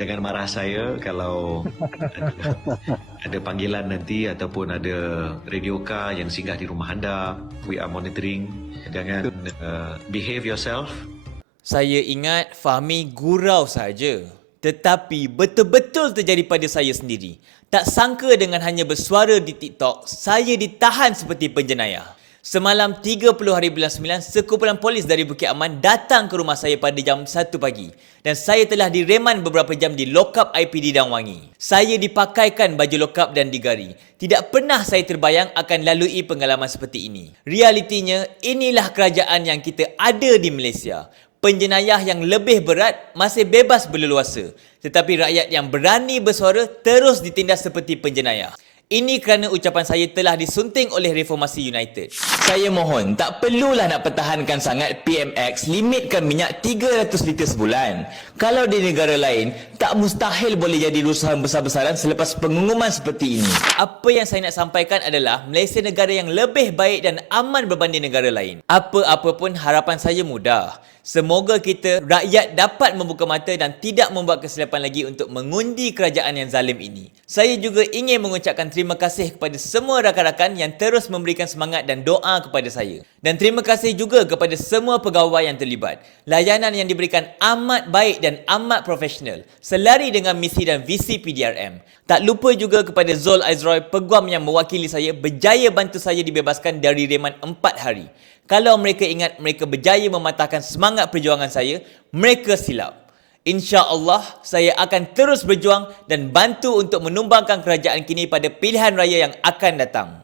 Jangan marah saya kalau ada panggilan nanti ataupun ada radio car yang singgah di rumah anda. We are monitoring. Jangan behave yourself. Saya ingat Fahmi gurau saja. Tetapi betul-betul terjadi pada saya sendiri. Tak sangka dengan hanya bersuara di TikTok, saya ditahan seperti penjenayah. Semalam 30 hari bulan 9, sekumpulan polis dari Bukit Aman datang ke rumah saya pada jam 1 pagi. Dan saya telah direman beberapa jam di lokap IPD Dangwangi. Saya dipakaikan baju lokap dan digari. Tidak pernah saya terbayang akan lalui pengalaman seperti ini. Realitinya, inilah kerajaan yang kita ada di Malaysia. Penjenayah yang lebih berat masih bebas berleluasa. Tetapi rakyat yang berani bersuara terus ditindas seperti penjenayah. Ini kerana ucapan saya telah disunting oleh Reformasi United. Saya mohon, tak perlulah nak pertahankan sangat PMX limitkan minyak 300 liter sebulan. Kalau di negara lain, tak mustahil boleh jadi rusuhan besar-besaran selepas pengumuman seperti ini. Apa yang saya nak sampaikan adalah Malaysia negara yang lebih baik dan aman berbanding negara lain. Apa-apa pun harapan saya mudah. Semoga kita, rakyat dapat membuka mata dan tidak membuat kesilapan lagi untuk mengundi kerajaan yang zalim ini. Saya juga ingin mengucapkan terima kasih kepada semua rakan-rakan yang terus memberikan semangat dan doa kepada saya. Dan terima kasih juga kepada semua pegawai yang terlibat. Layanan yang diberikan amat baik dan amat profesional, selari dengan misi dan visi PDRM. Tak lupa juga kepada Zul Aizroy, peguam yang mewakili saya, berjaya bantu saya dibebaskan dari reman 4 hari. Kalau mereka ingat mereka berjaya mematahkan semangat perjuangan saya, mereka silap. InsyaAllah, saya akan terus berjuang dan bantu untuk menumbangkan kerajaan kini pada pilihan raya yang akan datang.